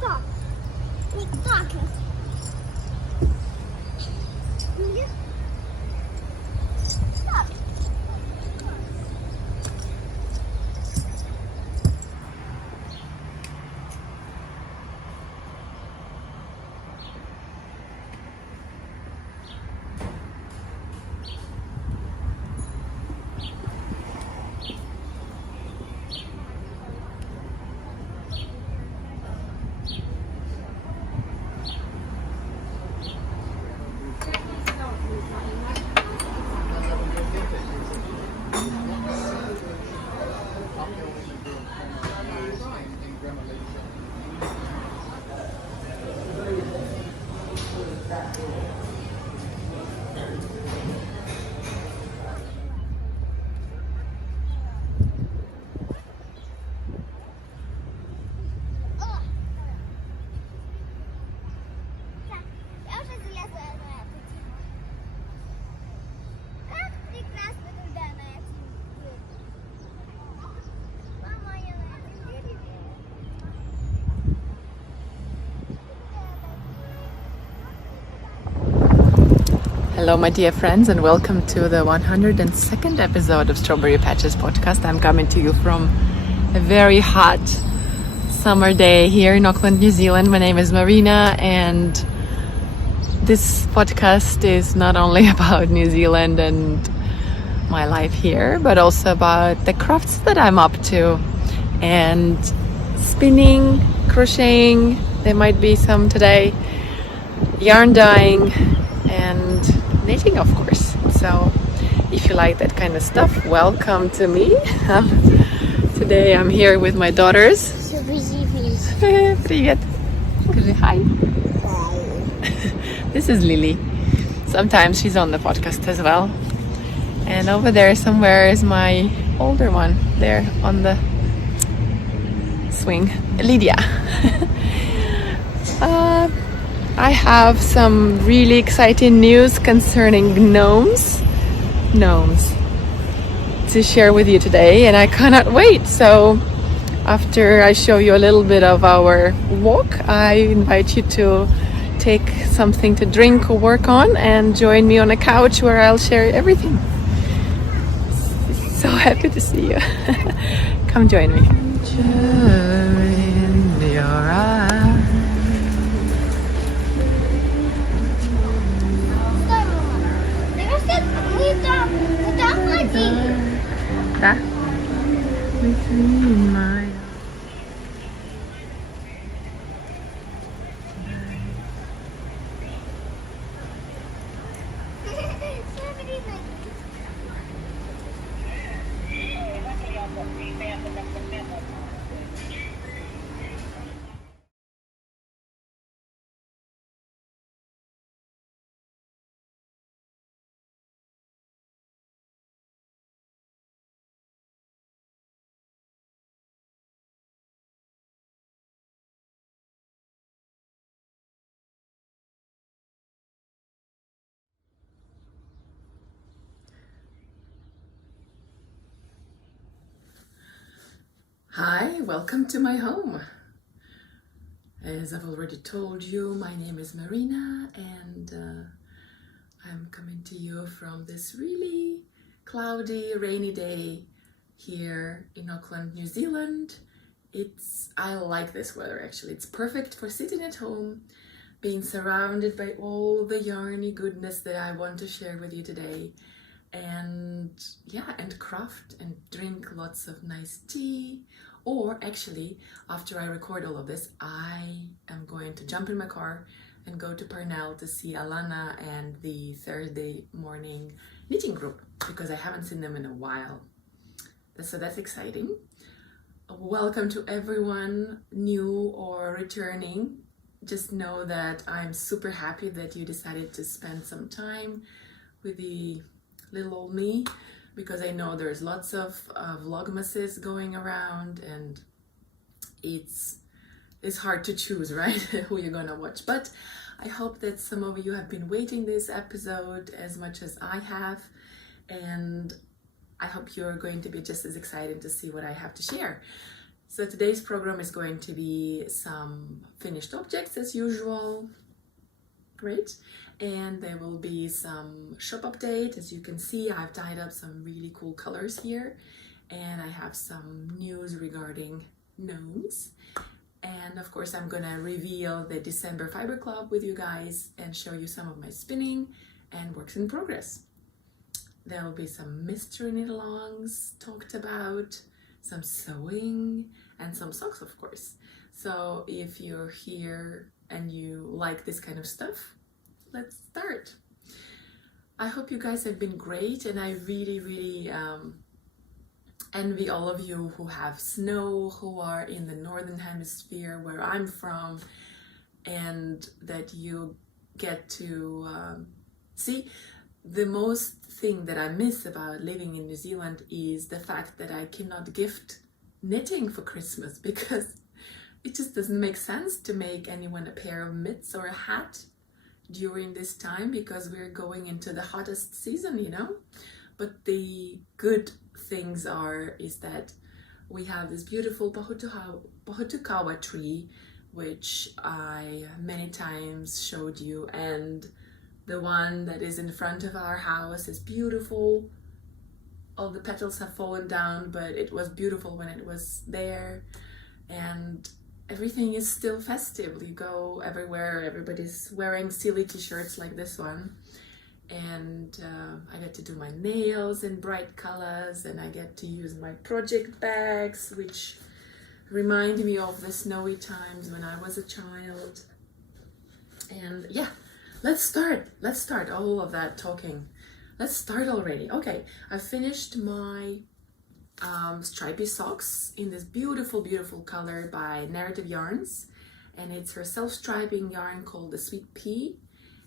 Так. Вот так вот. Так. Так, я уже залезла на эту тему. Как прекрасно, когда на этом дереве. Мама, я на этом дереве. Hello, my dear friends, and welcome to the 102nd episode of Strawberry Patches podcast. I'm coming to you from a very hot summer day here in Auckland, New Zealand. My name is Marina, and this podcast is not only about New Zealand and my life here, but also about the crafts that I'm up to, and spinning, crocheting, there might be some today, yarn dyeing, and knitting, of course. So if you like that kind of stuff, welcome to me. Today I'm here with my daughters. Привет. Скажи hi. This is Lily. Sometimes she's on the podcast as well. And over there somewhere is my older one, there on the swing, Lydia. I have some really exciting news concerning gnomes to share with you today, and I cannot wait. So after I show you a little bit of our walk, I invite you to take something to drink or work on and join me on a couch where I'll share everything. So happy to see you. Come join me. In your eyes. Мы там ходили. Да? Between my... Hi, welcome to my home. As I've already told you, my name is Marina, and I'm coming to you from this really cloudy, rainy day here in Auckland, New Zealand. I like this weather actually. It's perfect for sitting at home, being surrounded by all the yarny goodness that I want to share with you today. And craft and drink lots of nice tea. Or actually, after I record all of this, I am going to jump in my car and go to Parnell to see Alana and the Thursday morning knitting group, because I haven't seen them in a while. So that's exciting. Welcome to everyone new or returning. Just know that I'm super happy that you decided to spend some time with the little old me, because I know there's lots of vlogmases going around, and it's hard to choose, right? Who you're gonna watch. But I hope that some of you have been waiting this episode as much as I have, and I hope you're going to be just as excited to see what I have to share. So today's program is going to be some finished objects as usual. Great. And there will be some shop update. As you can see, I've dyed up some really cool colors here. And I have some news regarding gnomes. And of course, I'm gonna reveal the December Fibre Club with you guys and show you some of my spinning and works in progress. There will be some mystery knit-alongs talked about, some sewing, and some socks, of course. So if you're here and you like this kind of stuff, let's start. I hope you guys have been great, and I really envy all of you who have snow, who are in the northern hemisphere where I'm from, and that you get to see. The most thing that I miss about living in New Zealand is the fact that I cannot gift knitting for Christmas, because it just doesn't make sense to make anyone a pair of mitts or a hat during this time, because we're going into the hottest season, you know. But the good things is that we have this beautiful pohutukawa tree, which I many times showed you, and the one that is in front of our house is beautiful. All the petals have fallen down, but it was beautiful when it was there, and everything is still festive. You go everywhere, everybody's wearing silly t-shirts like this one, and I get to do my nails in bright colors, and I get to use my project bags, which remind me of the snowy times when I was a child. And yeah, let's start all of that talking. Let's start already. Okay, I finished my stripy socks in this beautiful color by Narrative Yarns, and it's her self-striping yarn called the Sweet Pea,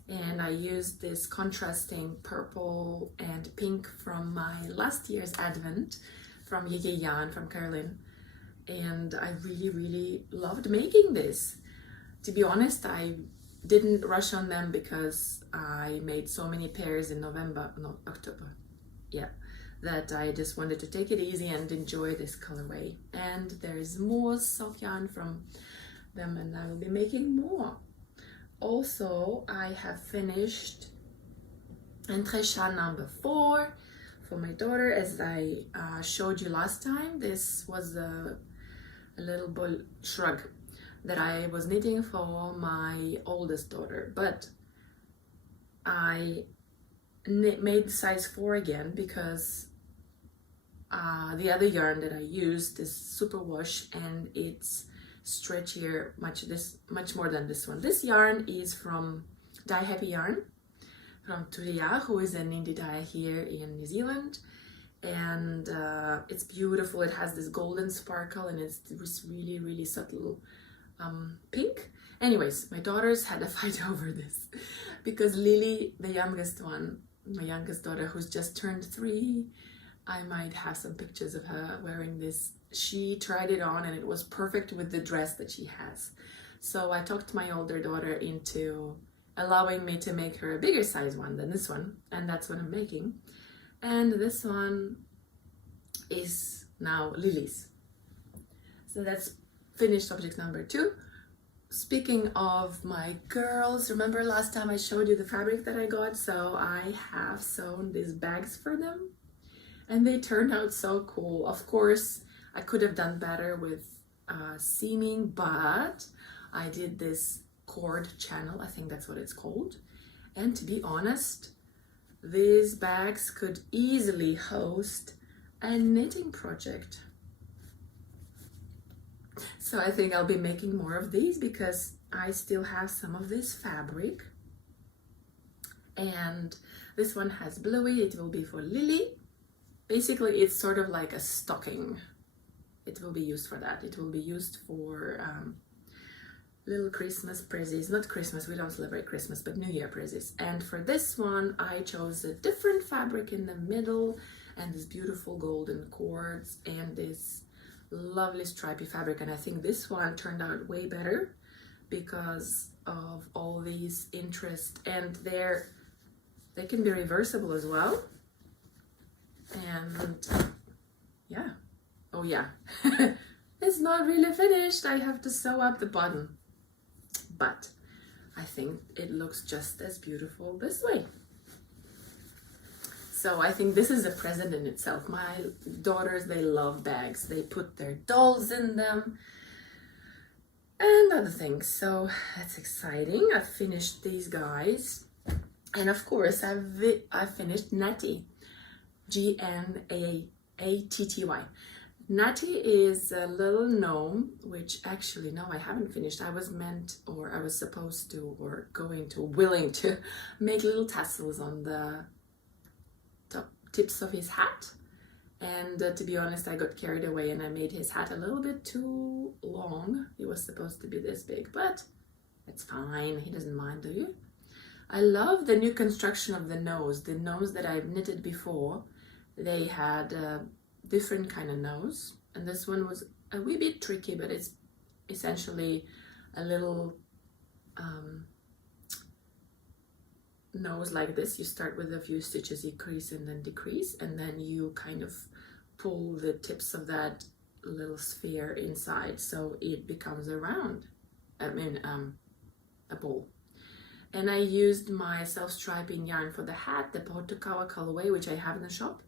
and I used this contrasting purple and pink from my last year's advent from Yeye Yarn from Caroline, and I really loved making this. To be honest, I didn't rush on them because I made so many pairs in October, yeah, that I just wanted to take it easy and enjoy this colorway. And there's more sock yarn from them, and I will be making more. Also, I have finished Entrechat number 4 for my daughter, as I showed you last time. This was a little bull shrug that I was knitting for my oldest daughter, but I made size 4 again because the other yarn that I used is superwash, and it's stretchier, much more than this one. This yarn is from Dye Happy Yarn from Turia, who is an indie dyer here in New Zealand, and it's beautiful. It has this golden sparkle, and it's this really subtle pink. Anyways, my daughters had a fight over this because Lily, the youngest one, my youngest daughter, who's just turned 3, I might have some pictures of her wearing this. She tried it on and it was perfect with the dress that she has. So I talked my older daughter into allowing me to make her a bigger size one than this one, and that's what I'm making. And this one is now Lily's. So that's finished object number 2. Speaking of my girls, remember last time I showed you the fabric that I got? So I have sewn these bags for them, and they turned out so cool. Of course, I could have done better with seaming, but I did this cord channel, I think that's what it's called. And to be honest, these bags could easily host a knitting project. So I think I'll be making more of these because I still have some of this fabric. And this one has bluey, it will be for Lily. Basically, it's sort of like a stocking. It will be used for that. It will be used for little Christmas prezzies. Not Christmas, we don't celebrate Christmas, but New Year prezzies. And for this one, I chose a different fabric in the middle, and this beautiful golden cords, and this lovely stripy fabric. And I think this one turned out way better because of all these interest, and they can be reversible as well. And yeah, oh yeah, it's not really finished. I have to sew up the bottom, but I think it looks just as beautiful this way. So I think this is a present in itself. My daughters, they love bags. They put their dolls in them and other things. So that's exciting. I've finished these guys. And of course, I finished Natty. Gnatty. Natty is a little gnome, which actually, no, I haven't finished. I was supposed to, or willing to make little tassels on the top tips of his hat. And to be honest, I got carried away and I made his hat a little bit too long. He was supposed to be this big, but it's fine. He doesn't mind, do you? I love the new construction of the nose. The nose that I've knitted before, they had a different kind of nose. And this one was a wee bit tricky, but it's essentially a little nose like this. You start with a few stitches, increase and then decrease, and then you kind of pull the tips of that little sphere inside, so it becomes a round, a ball. And I used my self-striping yarn for the hat, the Potokawa colorway, which I have in the shop.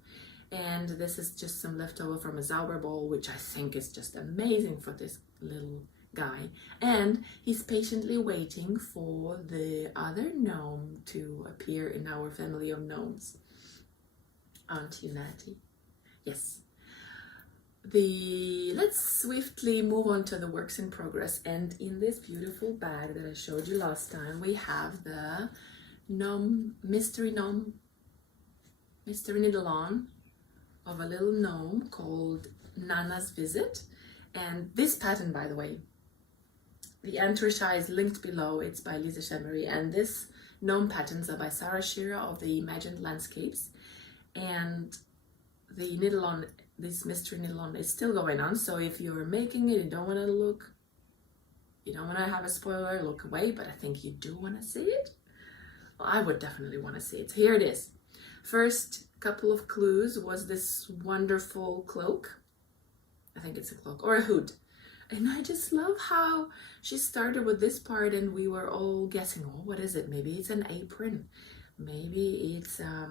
And this is just some leftover from a Zauber ball, which I think is just amazing for this little guy. And he's patiently waiting for the other gnome to appear in our family of gnomes. Aren't you, Natty? Yes. Let's swiftly move on to the works in progress. And in this beautiful bag that I showed you last time, we have the mystery knit-along of a little gnome called Nana's Visit. And this pattern, by the way, the Entrechat is linked below. It's by Lisa Chemery, and this gnome patterns are by Sarah Shearer of the Imagined Landscapes. And the knit-along, this mystery knit-along is still going on. So if you're making it and don't want to have a spoiler, look away. But I think you do want to see it. Well, I would definitely want to see it. So here it is. First couple of clues was this wonderful cloak. I think it's a cloak or a hood. And I just love how she started with this part and we were all guessing, oh, what is it? Maybe it's an apron. Maybe it's a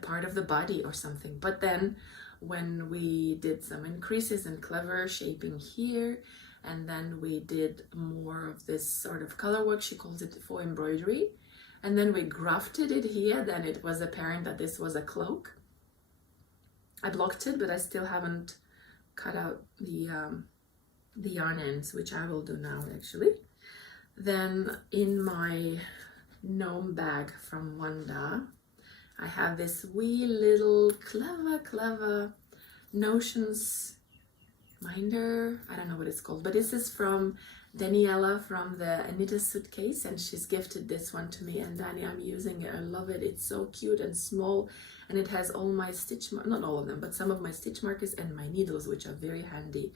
part of the body or something. But then when we did some increases and clever shaping here, and then we did more of this sort of color work, she calls it for embroidery, and then we grafted it here, then it was apparent that this was a cloak. I blocked it, but I still haven't cut out the yarn ends, which I will do now actually. Then in my gnome bag from Wanda, I have this wee little clever notions minder. I don't know what it's called, but this is from Daniela from the Anita suitcase, and she's gifted this one to me, and Danny, I'm using it. I love it. It's so cute and small, and it has all my not all of them, but some of my stitch markers and my needles, which are very handy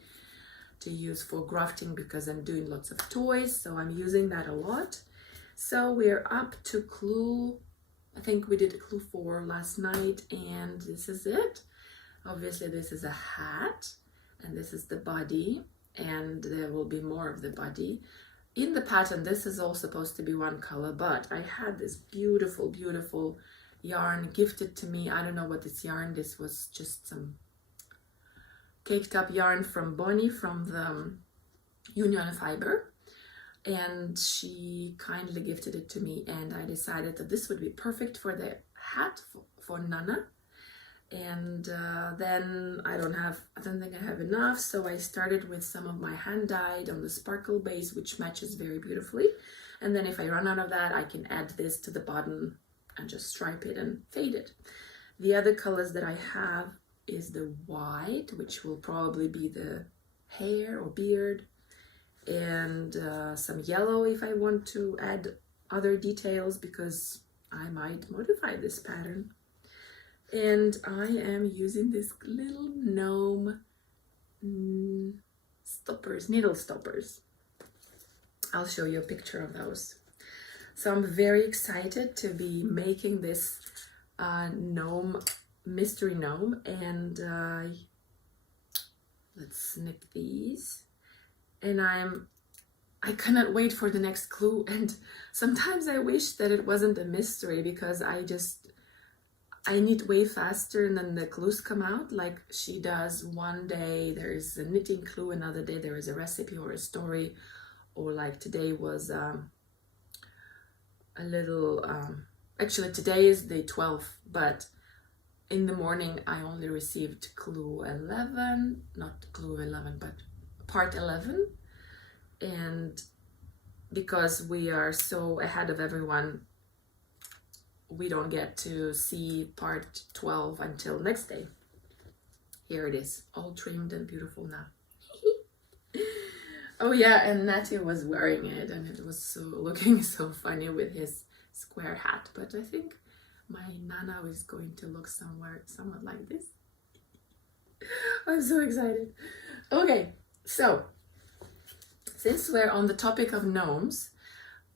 to use for grafting because I'm doing lots of toys, so I'm using that a lot. So we're up to clue, I think we did clue 4 last night, and this is it. Obviously this is a hat, and this is the body, and there will be more of the body. In the pattern, this is all supposed to be one color, but I had this beautiful yarn gifted to me. I don't know what this yarn, this was just some caked up yarn from Bonnie from the Union Fiber, and she kindly gifted it to me, and I decided that this would be perfect for the hat for Nana. And then I don't think I have enough, so I started with some of my hand dyed on the sparkle base, which matches very beautifully. And then if I run out of that, I can add this to the bottom and just stripe it and fade it. The other colors that I have is the white, which will probably be the hair or beard, and some yellow if I want to add other details, because I might modify this pattern. And I am using this little gnome stoppers, needle stoppers. I'll show you a picture of those. So I'm very excited to be making this mystery gnome, and Let's snip these. And I cannot wait for the next clue, and sometimes I wish that it wasn't a mystery, because I knit way faster and then the clues come out like she does. One day there's a knitting clue, another day there is a recipe or a story, or like today was a little, actually today is day 12, but in the morning I only received clue 11, not clue 11, but part 11. And because we are so ahead of everyone, we don't get to see part 12 until next day. Here it is, all trimmed and beautiful now. Oh yeah, and Natty was wearing it, and it was so looking so funny with his square hat. But I think my Nana is going to look somewhat like this. I'm so excited. Okay, so since we're on the topic of gnomes,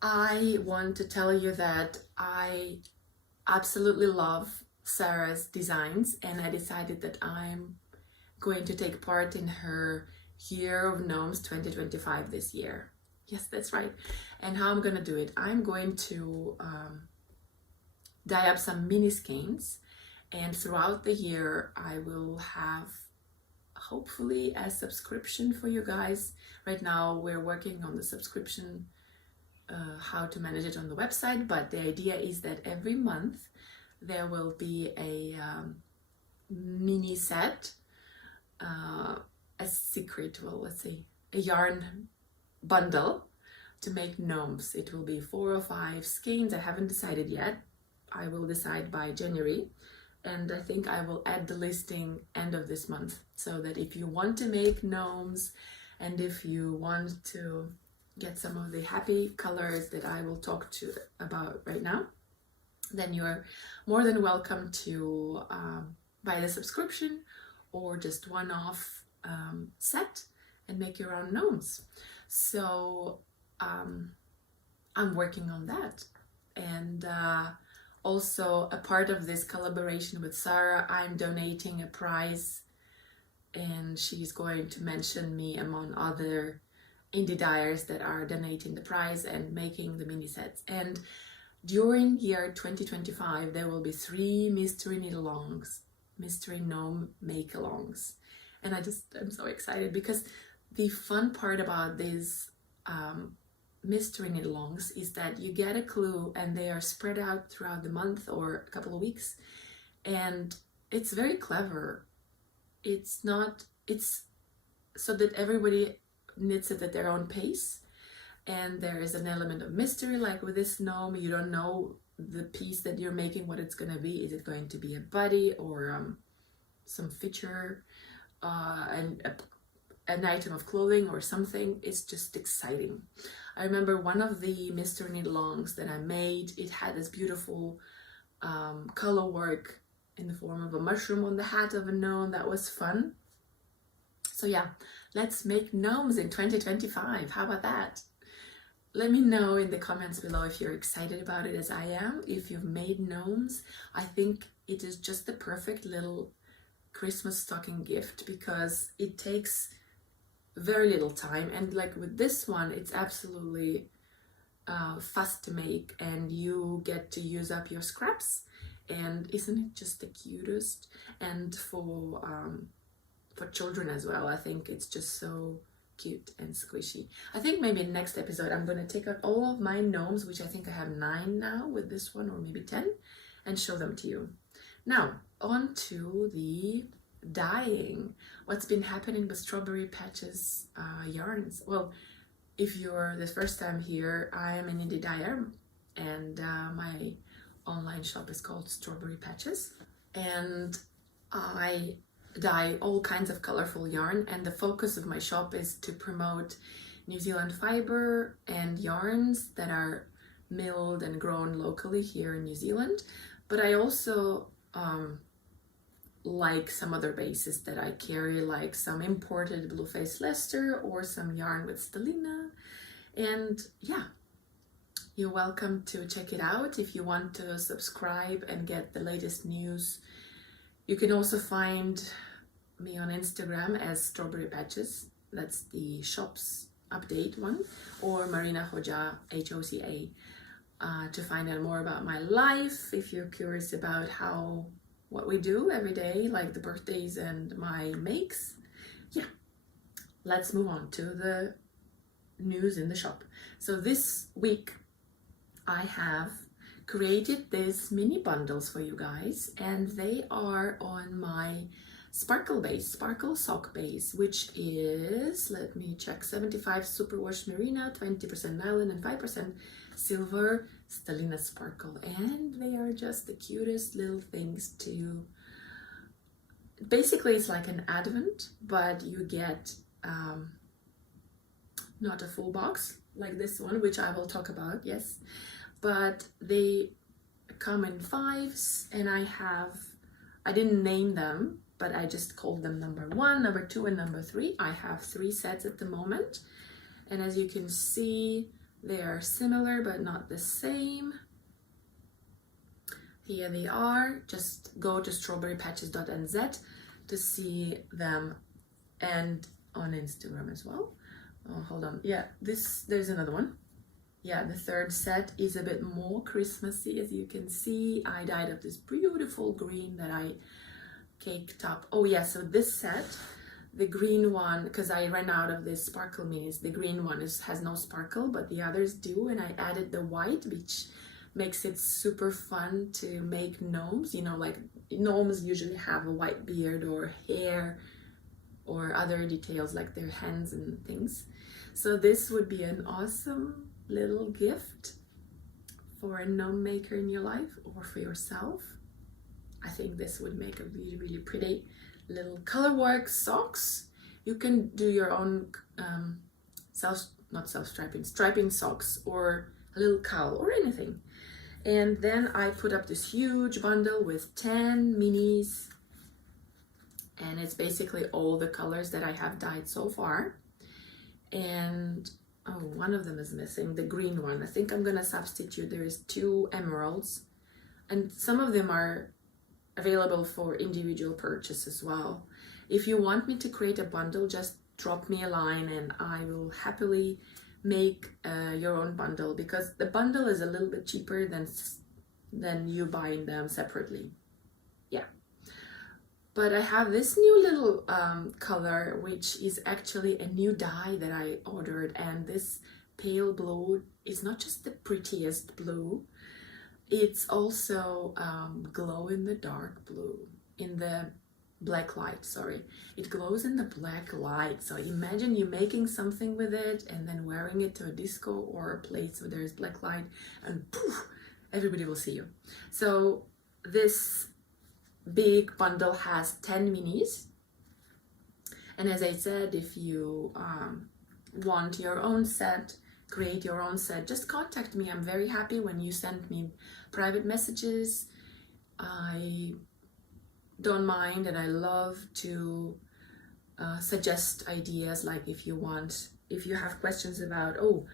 I want to tell you that I absolutely love Sarah's designs, and I decided that I'm going to take part in her Year of Gnomes 2025 this year. Yes, that's right. And how I'm going to do it, I'm going to dye up some mini skeins, and throughout the year I will have hopefully a subscription for you guys. Right now we're working on the subscription, how to manage it on the website, but the idea is that every month there will be a mini set, a secret, well, let's say a yarn bundle to make gnomes. It will be 4 or 5 skeins. I haven't decided yet. I will decide by January, and I think I will add the listing end of this month, so that if you want to make gnomes and if you want to get some of the happy colors that I will talk to about right now, then you're more than welcome to buy the subscription or just one-off set and make your own gnomes. So I'm working on that, and also a part of this collaboration with Sarah, I'm donating a prize, and she's going to mention me among other indie dyers that are donating the prize and making the mini sets. And during year 2025 there will be 3 mystery knit-alongs, mystery gnome make-alongs, and I'm so excited, because the fun part about these mystery knit-alongs is that you get a clue and they are spread out throughout the month or a couple of weeks, and it's very clever. It's so that everybody knits it at their own pace, and there is an element of mystery. Like with this gnome, you don't know the piece that you're making, what it's going to be. Is it going to be a body or some feature, and an item of clothing or something? It's just exciting. I remember one of the mystery knit-alongs that I made, it had this beautiful color work in the form of a mushroom on the hat of a gnome. That was fun. So yeah, let's make gnomes in 2025. How about that? Let me know in the comments below if you're excited about it as I am. If you've made gnomes, I think it is just the perfect little Christmas stocking gift, because it takes very little time, and like with this one, it's absolutely fast to make, and you get to use up your scraps, and isn't it just the cutest? And for children as well, I think it's just so cute and squishy. I think maybe in next episode I'm going to take out all of my gnomes, which I think I have 9 now with this one, or maybe 10, and show them to you. Now on to the dyeing. What's been happening with Strawberry Patches yarns? Well, if you're the first time here, I am an indie dyer, and my online shop is called Strawberry Patches, and I dye all kinds of colorful yarn, and the focus of my shop is to promote New Zealand fiber and yarns that are milled and grown locally here in New Zealand. But I also like some other bases that I carry, like some imported Blueface Leicester or some yarn with Stellina. And yeah, you're welcome to check it out if you want to subscribe and get the latest news. You can also find me on Instagram as Strawberry Patches. That's the shop's update one, or Marina Hoja, Hoca, to find out more about my life. If you're curious about what we do every day, like the birthdays and my makes. Yeah, let's move on to the news in the shop. So this week I have created these mini bundles for you guys, and they are on my sparkle sock base, which is, let me check, 75 superwash merino, 20% nylon and 5% silver stellina sparkle. And they are just the cutest little things to, basically it's like an advent, but you get not a full box like this one, which I will talk about, yes, but they come in 5s, and I didn't name them, but I just called them number 1, number 2, and number 3. I have 3 sets at the moment, and as you can see, they are similar but not the same. Here they are. Just go to strawberrypatches.nz to see them, and on Instagram as well. Oh, hold on. Yeah, there's another one. Yeah, the 3rd set is a bit more Christmassy. As you can see, I dyed up this beautiful green that I caked up. Oh yeah, so this set, the green one, because I ran out of the sparkle minis, the green one has no sparkle, but the others do, and I added the white, which makes it super fun to make gnomes. You know, like gnomes usually have a white beard or hair or other details like their hands and things. So this would be an awesome little gift for a gnome maker in your life, or for yourself. I think this would make a really, really pretty little colorwork socks. You can do your own striping socks, or a little cowl or anything. And then I put up this huge bundle with 10 minis, and it's basically all the colors that I have dyed so far. And oh, one of them is missing, the green one. I think I'm gonna substitute. There is 2 emeralds, and some of them are available for individual purchase as well. If you want me to create a bundle, just drop me a line and I will happily make your own bundle, because the bundle is a little bit cheaper than you buying them separately. Yeah, but I have this new little color, which is actually a new dye that I ordered, and this pale blue is not just the prettiest blue, it's also glow in the dark blue, in the black light, sorry. It glows in the black light. So imagine you making something with it and then wearing it to a disco or a place where there's black light, and poof, everybody will see you. So this big bundle has 10 minis. And as I said, if you want your own set, create your own set, just contact me. I'm very happy when you send me private messages. I don't mind, and I love to suggest ideas. Like if you have questions about, oh,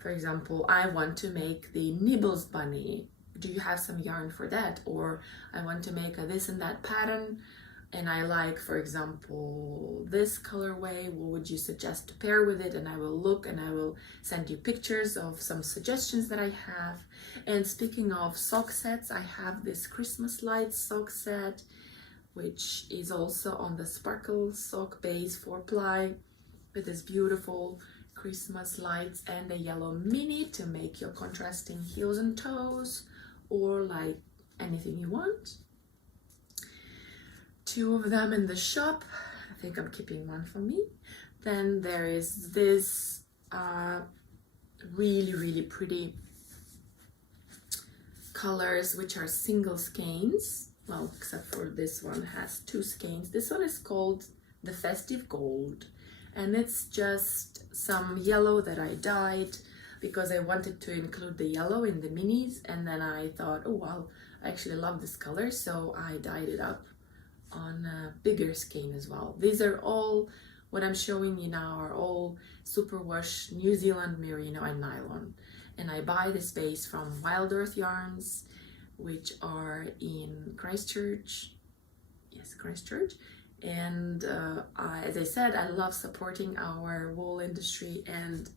for example, I want to make the Nibbles bunny, do you have some yarn for that? Or I want to make a this and that pattern, and I like, for example, this colorway, what would you suggest to pair with it? And I will look, and I will send you pictures of some suggestions that I have. And speaking of sock sets, I have this Christmas lights sock set, which is also on the sparkle sock base 4-ply, with this beautiful Christmas lights and a yellow mini to make your contrasting heels and toes, or like anything you want. 2 of them in the shop. I think I'm keeping one for me. Then there is this really, really pretty colors, which are single skeins. Well, except for this one has 2 skeins. This one is called the Festive Gold, and it's just some yellow that I dyed because I wanted to include the yellow in the minis, and then I thought, oh wow, I actually love this color, so I dyed it up on a bigger skein as well. These are all, what I'm showing you now are all superwash New Zealand merino and nylon, and I buy this base from Wild Earth Yarns, which are in Christchurch, yes, Christchurch, And as I said, I love supporting our wool industry, and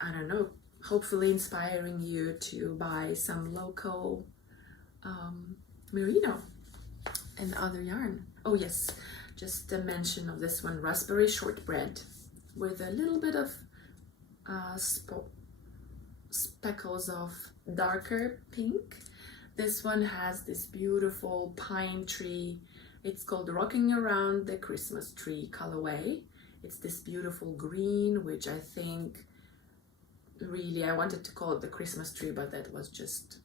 I don't know, hopefully inspiring you to buy some local merino and other yarn. Oh yes, just a mention of this one, raspberry shortbread, with a little bit of speckles of darker pink. This one has this beautiful pine tree. It's called Rocking Around the Christmas Tree colorway. It's this beautiful green, which I think really, I wanted to call it the Christmas tree, but that was just,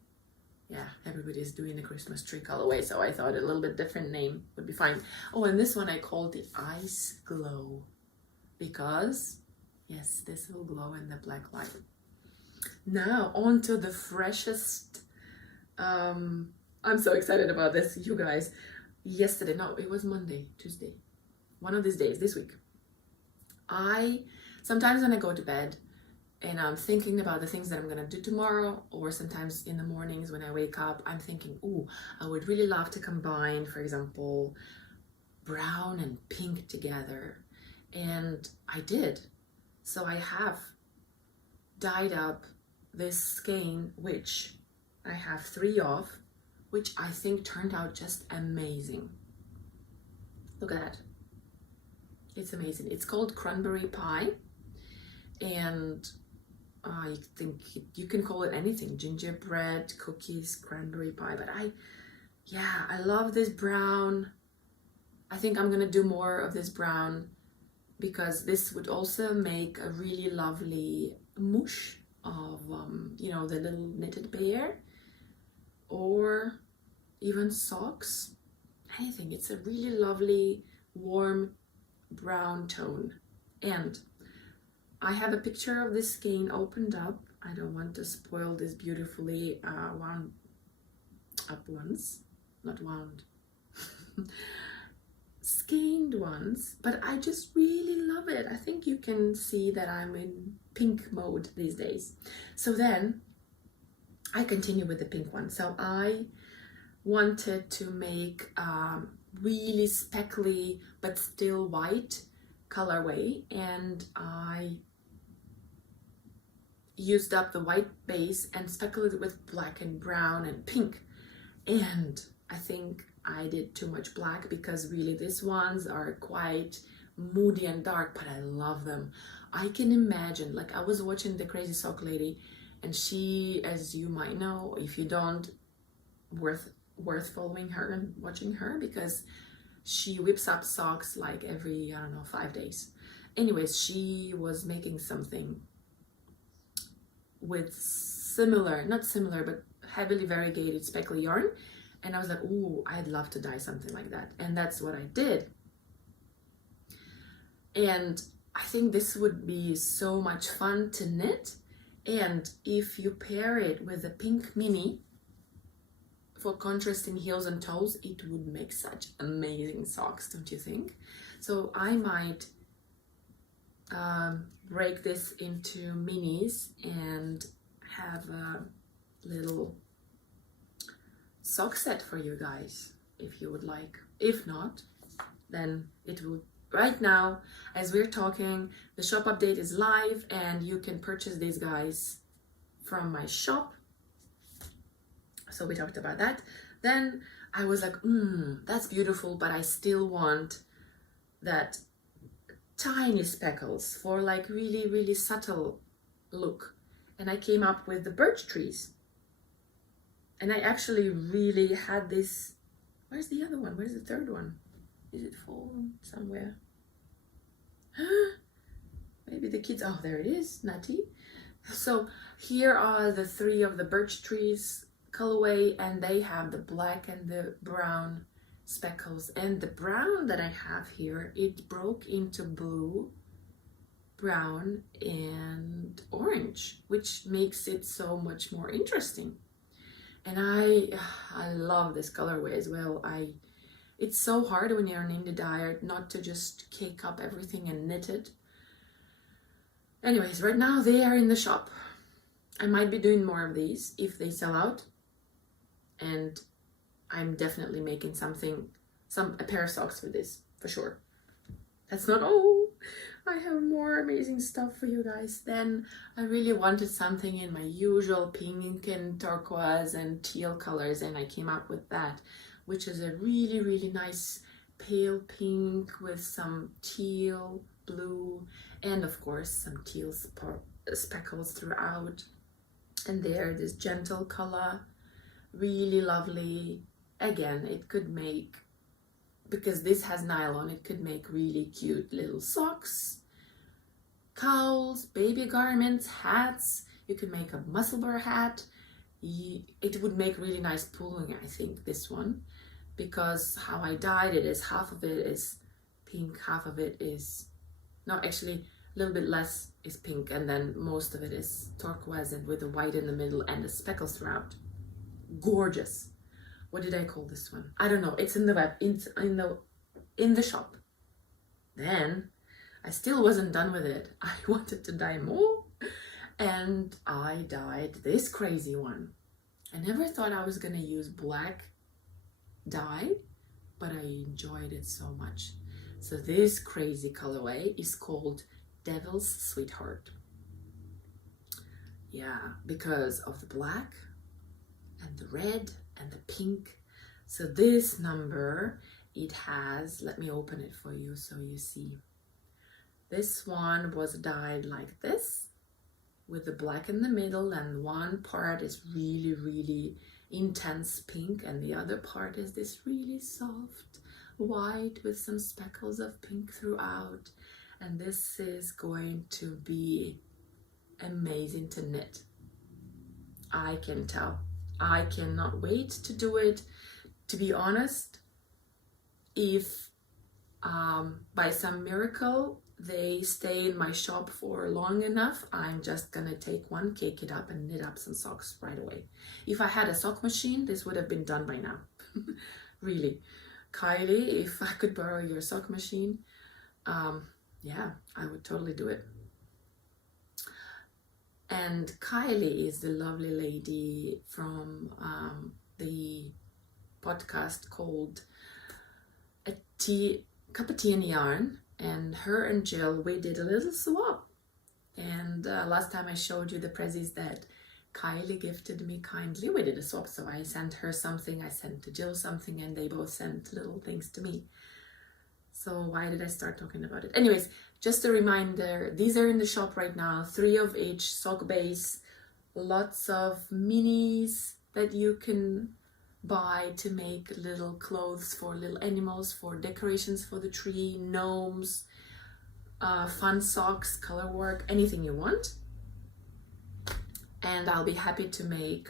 yeah, everybody's doing the Christmas tree colorway, so I thought a little bit different name would be fine. Oh, and this one I called the Ice Glow, because yes, this will glow in the black light. Now on to the freshest. I'm so excited about this, you guys. Yesterday, no, it was Monday, Tuesday, one of these days this week, sometimes when I go to bed and I'm thinking about the things that I'm gonna do tomorrow, or sometimes in the mornings when I wake up, I'm thinking, ooh, I would really love to combine, for example, brown and pink together. And I did. So I have dyed up this skein, which I have 3 of, which I think turned out just amazing. Look at that. It's amazing. It's called Cranberry Pie, and I think you can call it anything, gingerbread, cookies, cranberry pie, but I love this brown. I think I'm gonna do more of this brown, because this would also make a really lovely mousse of, you know, the little knitted bear, or even socks, anything. It's a really lovely, warm brown tone. And I have a picture of this skein opened up. I don't want to spoil this beautifully wound up ones, not wound, skeined ones, but I just really love it. I think you can see that I'm in pink mode these days. So then I continue with the pink one. So I wanted to make really speckly but still white colorway, and I used up the white base and speckled it with black and brown and pink. And I think I did too much black, because really these ones are quite moody and dark, but I love them. I can imagine, like, I was watching the Crazy Sock Lady, and she, as you might know, if you don't, worth following her and watching her, because she whips up socks like every, I don't know, 5 days. Anyways, she was making something with not similar, but heavily variegated speckly yarn. And I was like, ooh, I'd love to dye something like that. And that's what I did. And I think this would be so much fun to knit. And if you pair it with a pink mini for contrasting heels and toes, it would make such amazing socks, don't you think? So I might break this into minis and have a little sock set for you guys if you would like. If not, then it will. Right now, as we're talking, the shop update is live, and you can purchase these guys from my shop. So we talked about that. Then I was like, that's beautiful, but I still want that tiny speckles for like really, really subtle look. And I came up with the birch trees. And I actually really had this. Where's the other one? Where's the third one? Is it fallen somewhere? Maybe the kids, oh, there it is, Natty. So here are the 3 of the birch trees colorway, and they have the black and the brown speckles. And the brown that I have here, it broke into blue, brown, and orange, which makes it so much more interesting. And I love this colorway as well. It's so hard when you're an indie dyer not to just cake up everything and knit it. Anyways, right now they are in the shop. I might be doing more of these if they sell out. And I'm definitely making something a pair of socks for this, for sure. That's not all. I have more amazing stuff for you guys. Then I really wanted something in my usual pink and turquoise and teal colors, and I came up with that, which is a really, really nice pale pink with some teal, blue, and of course some teal speckles throughout. And there, this gentle color, really lovely. Again, it could make, because this has nylon, it could make really cute little socks, cowls, baby garments, hats. You could make a muscle bear hat. It would make really nice pulling, I think, this one, because how I dyed it is half of it is pink, half of it is, no, actually a little bit less is pink, and then most of it is turquoise and with the white in the middle and the speckles throughout. Gorgeous. What did I call this one? I don't know. It's in the web, in the shop. Then I still wasn't done with it. I wanted to dye more, and I dyed this crazy one. I never thought I was gonna use black dye, but I enjoyed it so much. So this crazy colorway is called Devil's Sweetheart. Yeah, because of the black and the red and the pink. So this number, it has, let me open it for you so you see. This one was dyed like this, with the black in the middle, and one part is really, really intense pink, and the other part is this really soft white with some speckles of pink throughout. And this is going to be amazing to knit. I can tell. I cannot wait to do it. To be honest, if by some miracle they stay in my shop for long enough, I'm just gonna take one, cake it up, and knit up some socks right away. If I had a sock machine, this would have been done by now. Really. Kylie, if I could borrow your sock machine, yeah, I would totally do it. And Kylie is the lovely lady from the podcast called Cup of Tea and Yarn, and her and Jill, we did a little swap. And last time I showed you the prezzies that Kylie gifted me kindly, we did a swap. So I sent her something, I sent to Jill something, and they both sent little things to me. So why did I start talking about it? Anyways, just a reminder, these are in the shop right now, 3 of each sock base, lots of minis that you can buy to make little clothes for little animals, for decorations for the tree, gnomes, fun socks, color work, anything you want. And I'll be happy to make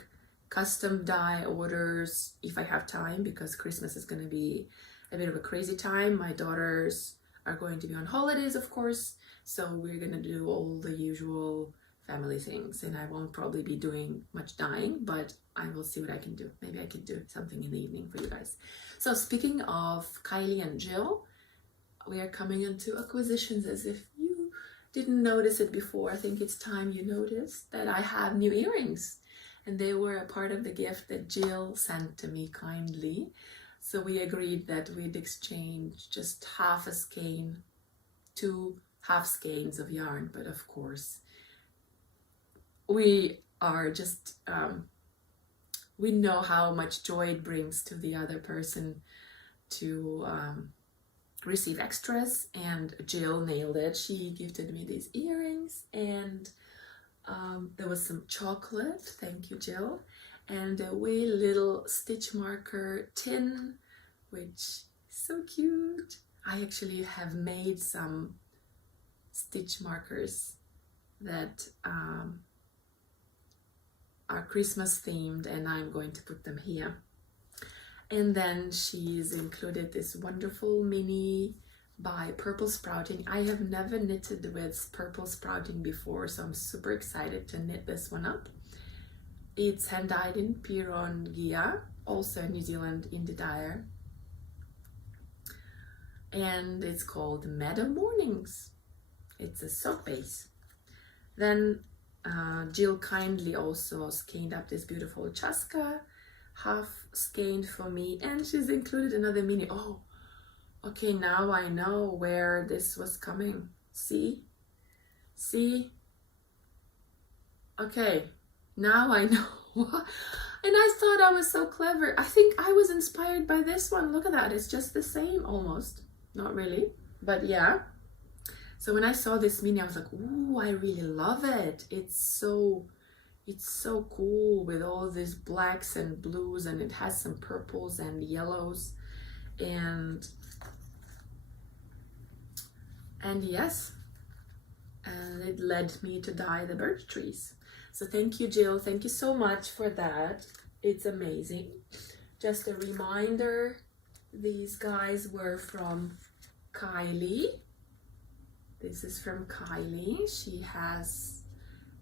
custom dye orders if I have time, because Christmas is going to be a bit of a crazy time. My daughters are going to be on holidays, of course, so we're going to do all the usual family things, and I won't probably be doing much dyeing, but I will see what I can do. Maybe I can do something in the evening for you guys. So speaking of Kylie and Jill, we are coming into acquisitions. As if you didn't notice it before, I think it's time you noticed that I have new earrings, and they were a part of the gift that Jill sent to me kindly. So we agreed that we'd exchange just half a skein, 2 half skeins of yarn, but of course we are just we know how much joy it brings to the other person to receive extras, and Jill nailed it. She gifted me these earrings, and there was some chocolate, thank you Jill, and a wee little stitch marker tin, which is so cute. I actually have made some stitch markers that are Christmas themed, and I'm going to put them here. And then she's included this wonderful mini by Purple Sprouting. I have never knitted with Purple Sprouting before, so I'm super excited to knit this one up. It's hand dyed in Piron Gia, also New Zealand indie dyer, and it's called Meadow Mornings. It's a sock base. Then Jill kindly also skeined up this beautiful chaska, half skeined for me, and she's included another mini. Oh, Okay, now I know where this was coming. See? See? Okay, now I know. And I thought I was so clever. I think I was inspired by this one. Look at that. It's just the same almost. Not really, but yeah. So when I saw this mini, I was like, ooh, I really love it. It's so cool with all these blacks and blues, and it has some purples and yellows. And yes, and it led me to dye the birch trees. So thank you, Jill. Thank you so much for that. It's amazing. Just a reminder, these guys were from Kylie. This is from Kylie. She has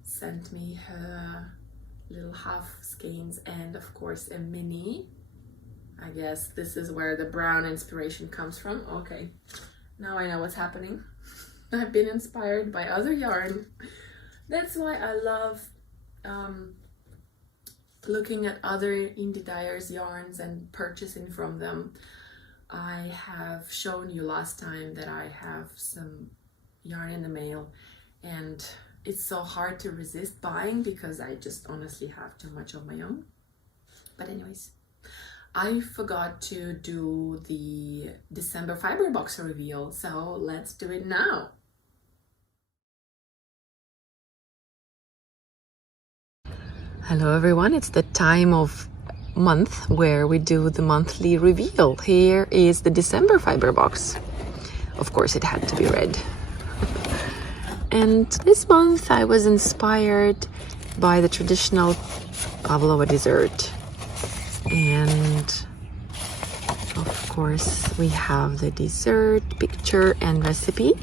sent me her little half skeins and of course a mini. I guess this is where the brown inspiration comes from. Okay, now I know what's happening. I've been inspired by other yarn. That's why I love looking at other indie dyers yarns and purchasing from them. I have shown you last time that I have some yarn in the mail, and it's so hard to resist buying because I just honestly have too much of my own. But anyways, I forgot to do the December Fibre box reveal, so let's do it now. Hello everyone, it's the time of month where we do the monthly reveal. Here is the December Fibre box. Of course it had to be red. And this month I was inspired by the traditional pavlova dessert. And of course we have the dessert picture and recipe.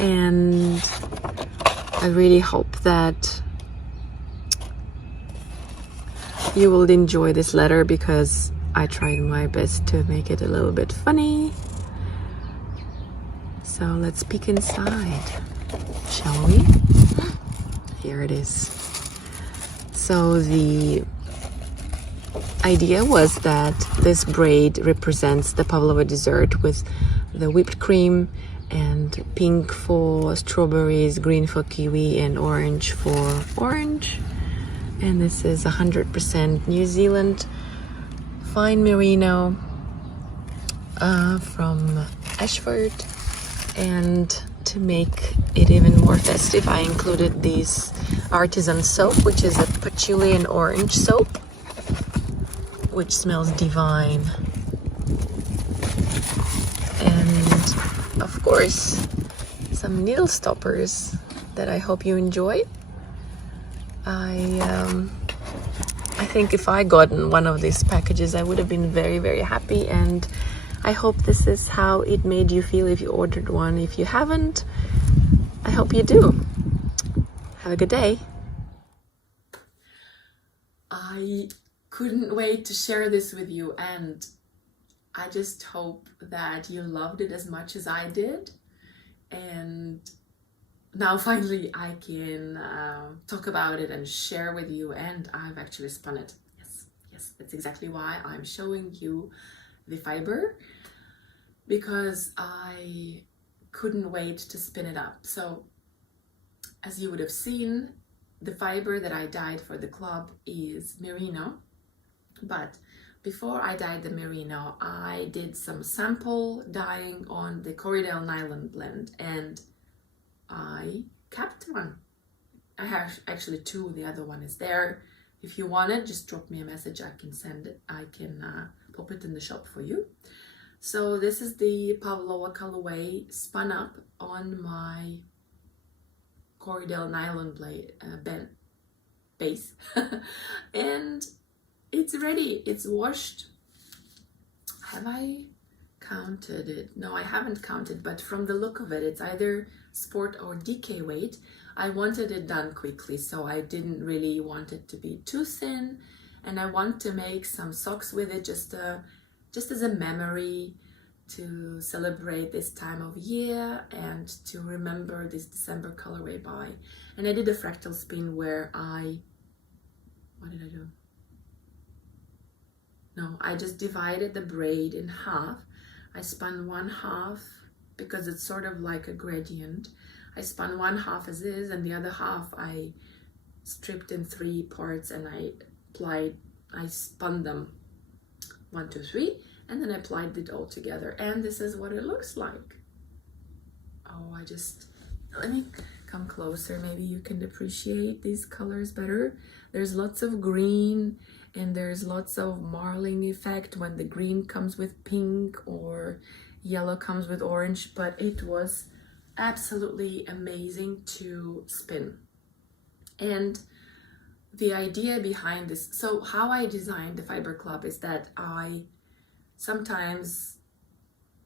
And I really hope that you will enjoy this letter because I tried my best to make it a little bit funny. So let's peek inside, shall we? Here it is. So the idea was that this braid represents the pavlova dessert with the whipped cream and pink for strawberries, green for kiwi, and orange for orange. And this is 100% New Zealand fine merino from Ashford. And to make it even more festive, I included this artisan soap, which is a patchouli and orange soap, which smells divine. And of course, some needle stoppers that I hope you enjoy. I think if I gotten one of these packages, I would have been very, very happy, and I hope this is how it made you feel if you ordered one. If you haven't, I hope you do. Have a good day. I couldn't wait to share this with you, and I just hope that you loved it as much as I did. And now finally I can talk about it and share with you, and I've actually spun it. Yes, that's exactly why I'm showing you the fiber, because I couldn't wait to spin it up. So as you would have seen, the fiber that I dyed for the club is merino, but before I dyed the merino, I did some sample dyeing on the Corriedale nylon blend, and I kept one. I have actually two, the other one is there. If you want it, just drop me a message, I can send it. I can pop it in the shop for you. So this is the pavlova colorway spun up on my Corriedale nylon base. And it's ready, it's washed. Have I counted it? No, I haven't counted, but from the look of it, it's either sport or DK weight. I wanted it done quickly, so I didn't really want it to be too thin, and I want to make some socks with it just as a memory to celebrate this time of year and to remember this December colorway buy. And I did a fractal spin where what did I do? No, I just divided the braid in half. I spun one half because it's sort of like a gradient. I spun one half as is, and the other half I stripped in 3 parts, and I spun them 1, 2, 3, and then I applied it all together, and this is what it looks like. Oh, let me come closer, maybe you can appreciate these colors better. There's lots of green, and there's lots of marling effect when the green comes with pink or yellow comes with orange, but it was absolutely amazing to spin. And the idea behind this, so how I designed the Fibre Club is that I sometimes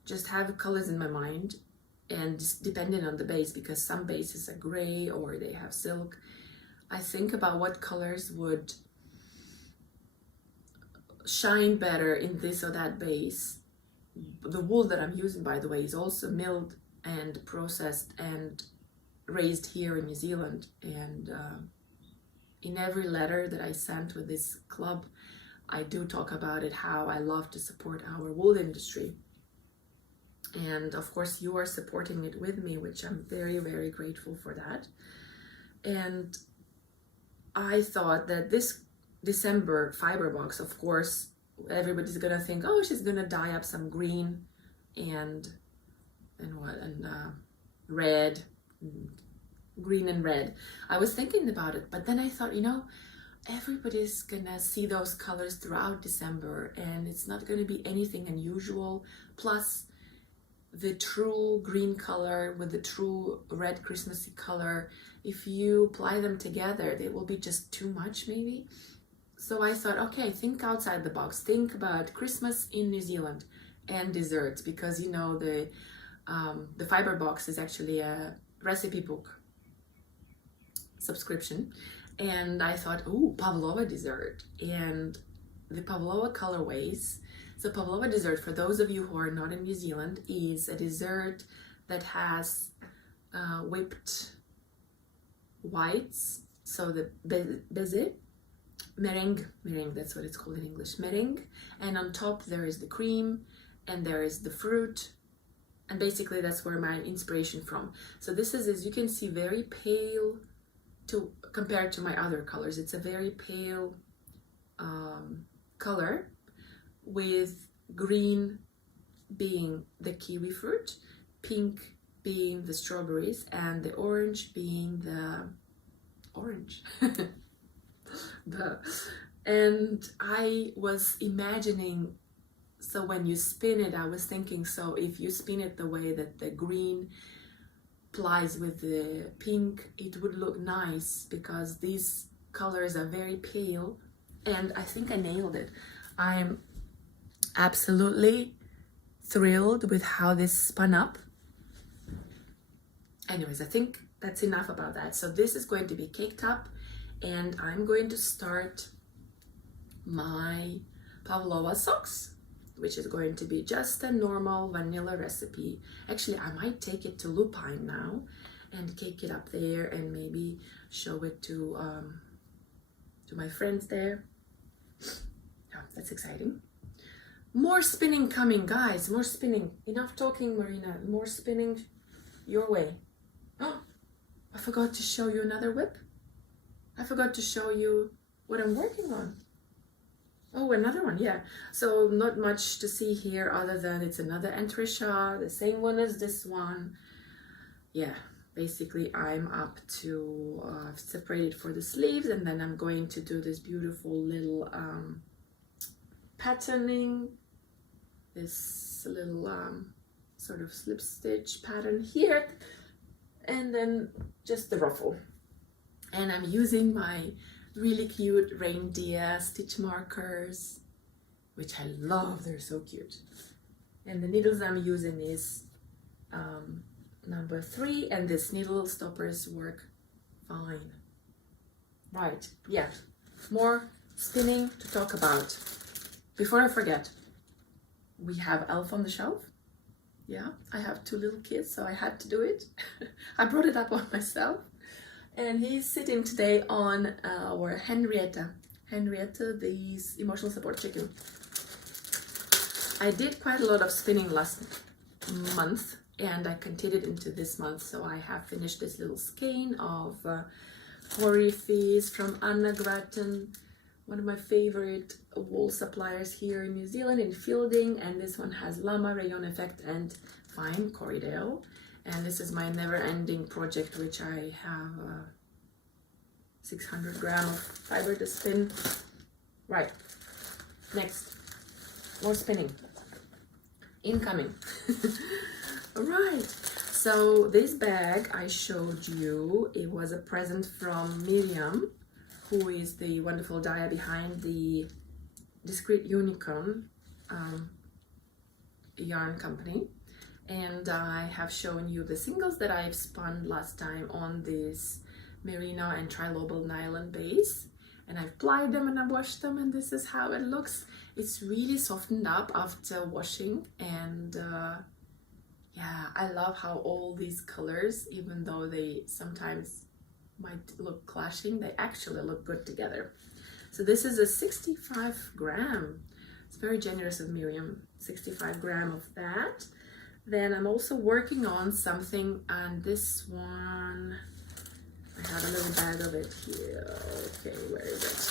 just have colors in my mind, and just depending on the base, because some bases are gray or they have silk, I think about what colors would shine better in this or that base. The wool that I'm using, by the way, is also milled and processed and raised here in New Zealand. And in every letter that I sent with this club, I do talk about it, how I love to support our wool industry. And of course you are supporting it with me, which I'm very, very grateful for that. And I thought that this December fiber box, of course, everybody's gonna think, oh, she's gonna dye up some green and red, green and red. I was thinking about it, but then I thought, you know, everybody's gonna see those colors throughout December, and it's not gonna be anything unusual. Plus, the true green color with the true red Christmassy color, if you apply them together, they will be just too much maybe. So I thought, okay, think outside the box. Think about Christmas in New Zealand and desserts, because you know the Fibre box is actually a recipe book subscription, and I thought, oh, pavlova dessert and the pavlova colorways. So pavlova dessert, for those of you who are not in New Zealand, is a dessert that has whipped whites, so the baiser, meringue, that's what it's called in English, meringue, and on top there is the cream and there is the fruit, and basically that's where my inspiration from. So this is, as you can see, very pale compared to my other colors. It's a very pale color, with green being the kiwi fruit, pink being the strawberries, and the orange being the orange. And I was imagining, so when you spin it, I was thinking, so if you spin it the way that the green plies with the pink, it would look nice, because these colors are very pale, and I think I nailed it. I'm absolutely thrilled with how this spun up. Anyways, I think that's enough about that. So this is going to be caked up, and I'm going to start my pavlova socks, which is going to be just a normal vanilla recipe. Actually, I might take it to lupine now and cake it up there, and maybe show it to my friends there. Yeah, that's exciting. More spinning coming, guys, more spinning. Enough talking, Marina, more spinning your way. Oh, I forgot to show you another whip. I forgot to show you what I'm working on. Oh, another one, yeah. So not much to see here other than it's another Entrechat, the same one as this one. Yeah, basically I'm up to separate it for the sleeves, and then I'm going to do this beautiful little patterning, this little sort of slip stitch pattern here, and then just the ruffle. And I'm using my really cute reindeer stitch markers, which I love, they're so cute. And the needles I'm using is number 3, and this needle stoppers work fine. Right, yeah, more spinning to talk about. Before I forget, we have Elf on the Shelf. Yeah, I have 2 little kids, so I had to do it. I brought it up on myself. And he's sitting today on our Henrietta, the emotional support chicken. I did quite a lot of spinning last month and I continued into this month, so I have finished this little skein of Horifis from Anna Grattan, one of my favorite wool suppliers here in New Zealand in Fielding, and this one has llama, rayon effect and fine Corriedale, and this is my never-ending project, which I have 600 grams of fiber to spin. Right, next, more spinning incoming. All right, so this bag I showed you, it was a present from Miriam, who is the wonderful dyer behind the Discreet Unicorn yarn company. And I have shown you the singles that I've spun last time on this merino and trilobal nylon base. And I've plied them and I've washed them, and this is how it looks. It's really softened up after washing, and yeah, I love how all these colors, even though they sometimes might look clashing, they actually look good together. So this is a 65 gram. It's very generous of Miriam, 65 gram of that. Then I'm also working on something, and this one, I have a little bag of it here. Okay, where is it?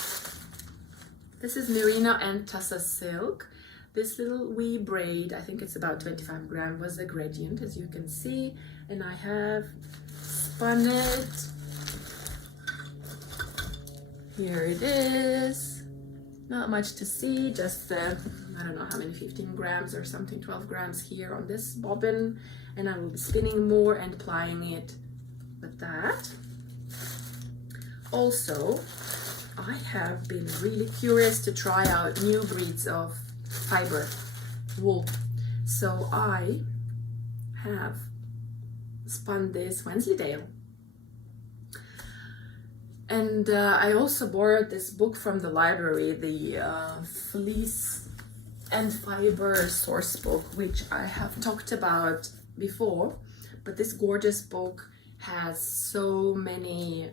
This is merino and tussa silk. This little wee braid, I think it's about 25 gram, was a gradient, as you can see, and I have spun it. Here it is. Not much to see, just I don't know how many, 15 grams or something, 12 grams here on this bobbin, and I will be spinning more and plying it with that. Also, I have been really curious to try out new breeds of fiber wool, so I have spun this Wensleydale. And I also borrowed this book from the library, the Fleece and Fiber Source Book, which I have talked about before. But this gorgeous book has so many,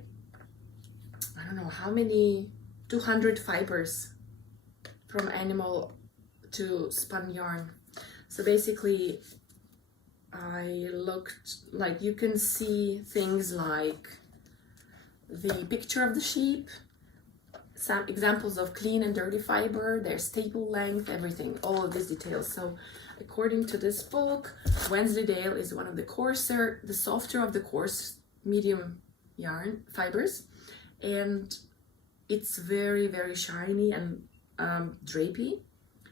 I don't know how many, 200 fibers from animal to spun yarn. So basically, I looked, like, you can see things like the picture of the sheep, some examples of clean and dirty fiber, their staple length, everything, all of these details. So according to this book, Wensleydale is one of the coarser, the softer of the coarse medium yarn fibers, and it's very, very shiny and drapey,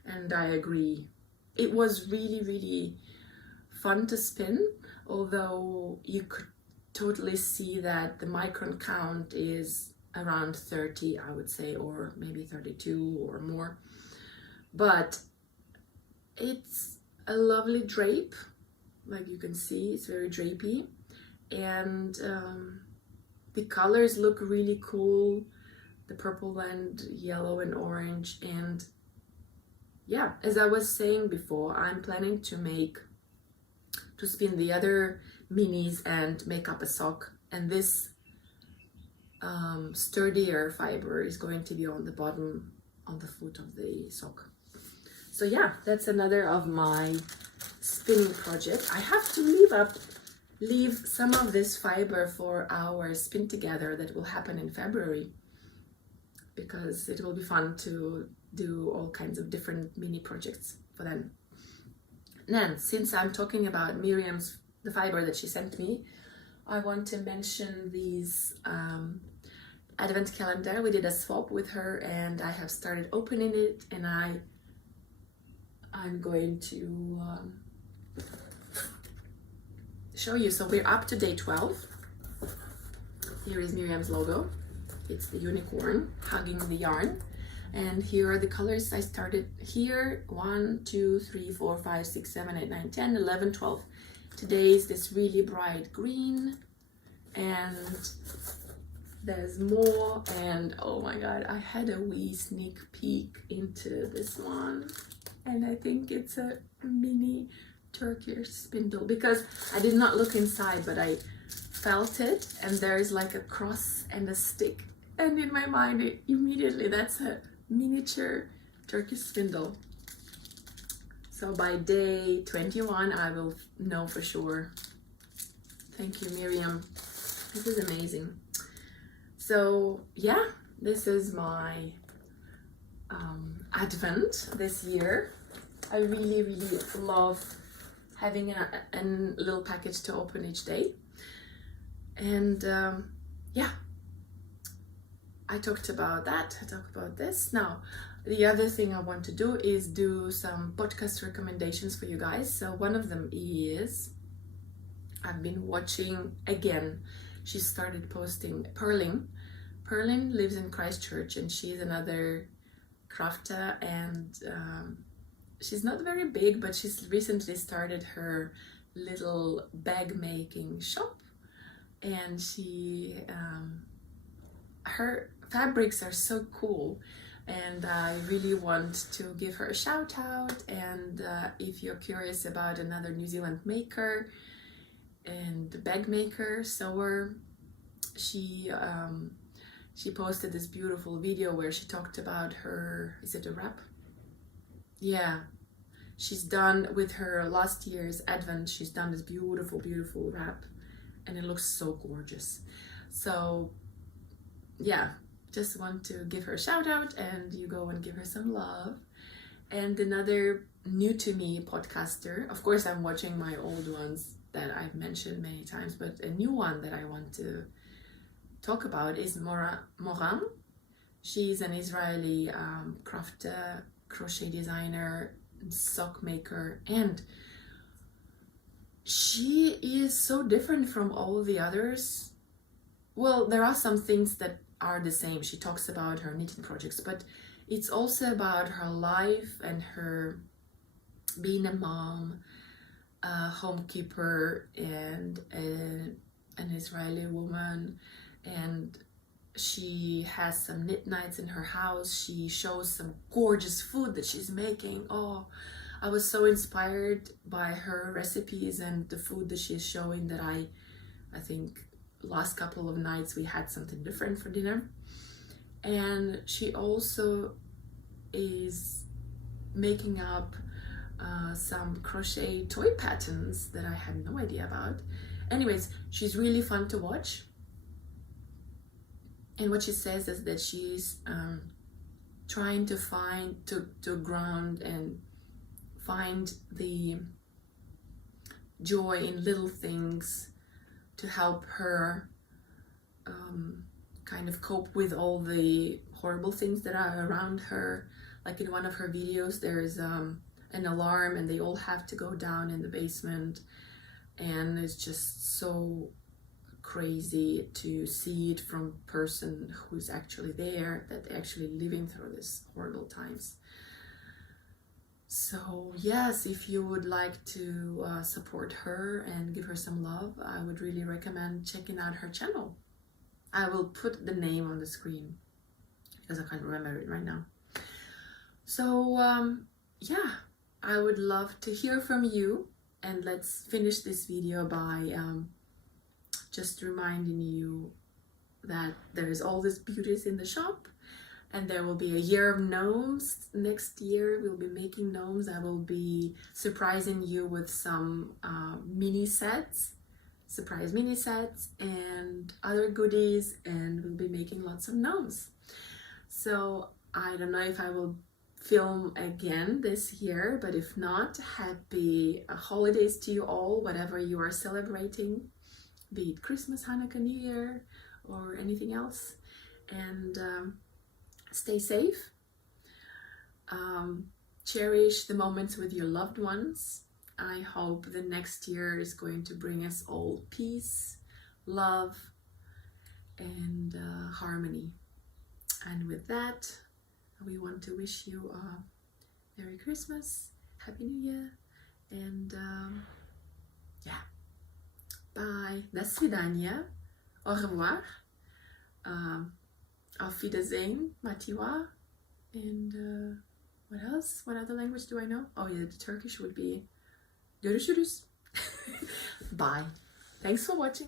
and I agree. It was really, really fun to spin, although you could totally see that the micron count is around 30, I would say, or maybe 32 or more. But it's a lovely drape, like you can see, it's very drapey, and the colors look really cool, the purple and yellow and orange. And yeah, as I was saying before, I'm planning to spin the other minis and make up a sock, and this sturdier fiber is going to be on the bottom, on the foot of the sock. So yeah, that's another of my spinning project. I have to leave some of this fiber for our spin together that will happen in February, because it will be fun to do all kinds of different mini projects for them. Then, since I'm talking about Miriam's, the fiber that she sent me, I want to mention these advent calendar. We did a swap with her, and I have started opening it, and I'm going to show you. So we're up to day 12. Here is Miriam's logo. It's the unicorn hugging the yarn. And here are the colors I started here. 1, 2, 3, 4, 5, 6, 7, 8, 9, 10, 11, 12. Today's this really bright green, and there's more. And oh my god, I had a wee sneak peek into this one, and I think it's a mini Turkish spindle, because I did not look inside, but I felt it, and there's like a cross and a stick, and in my mind immediately that's a miniature Turkish spindle. So So by day 21, I will know for sure. Thank you, Miriam. This is amazing. So yeah, this is my Advent this year. I really love having a little package to open each day. And yeah, I talked about that. I talked about this. Now, the other thing I want to do is do some podcast recommendations for you guys. So one of them is, I've been watching again. She started posting Perlin. Perlin lives in Christchurch, and she's another crafter, and she's not very big, but she's recently started her little bag making shop, and she her fabrics are so cool, and I really want to give her a shout out. And if you're curious about another New Zealand maker and bag maker, sewer, she posted this beautiful video where she talked about her, is it a wrap? Yeah, she's done with her last year's Advent, she's done this beautiful wrap, and it looks so gorgeous. So yeah, just want to give her a shout out, and you go and give her some love. And another new to me podcaster, of course I'm watching my old ones that I've mentioned many times, but a new one that I want to talk about is Moran. She's an Israeli crafter, crochet designer, sock maker, and she is so different from all the others. Well, there are some things that are the same. She talks about her knitting projects, but it's also about her life and her being a mom, a homekeeper, and an Israeli woman. And she has some knit nights in her house. She shows some gorgeous food that she's making. Oh, I was so inspired by her recipes and the food that she's showing that I think last couple of nights we had something different for dinner. And she also is making up some crochet toy patterns that I had no idea about. Anyways, she's really fun to watch. And what she says is that she's trying to ground and find the joy in little things to help her kind of cope with all the horrible things that are around her. Like in one of her videos, there's an alarm and they all have to go down in the basement, and it's just so crazy to see it from a person who's actually there, that they're actually living through these horrible times. So yes, if you would like to support her and give her some love, I would really recommend checking out her channel. I will put the name on the screen because I can't remember it right now. So yeah, I would love to hear from you, and let's finish this video by just reminding you that there is all these beauties in the shop, and there will be a year of gnomes next year. We'll be making gnomes. I will be surprising you with some mini sets, surprise mini sets and other goodies, and we'll be making lots of gnomes. So I don't know if I will film again this year, but if not, happy holidays to you all, whatever you are celebrating, be it Christmas, Hanukkah, New Year, or anything else. And stay safe. Cherish the moments with your loved ones. I hope the next year is going to bring us all peace, love, and harmony. And with that, we want to wish you a Merry Christmas, Happy New Year, and yeah. Bye. До свидания. Au revoir. Auf Wiedersehen. Matiwa. And what else? What other language do I know? Oh yeah, the Turkish would be Görüşürüz. Bye. Thanks for watching.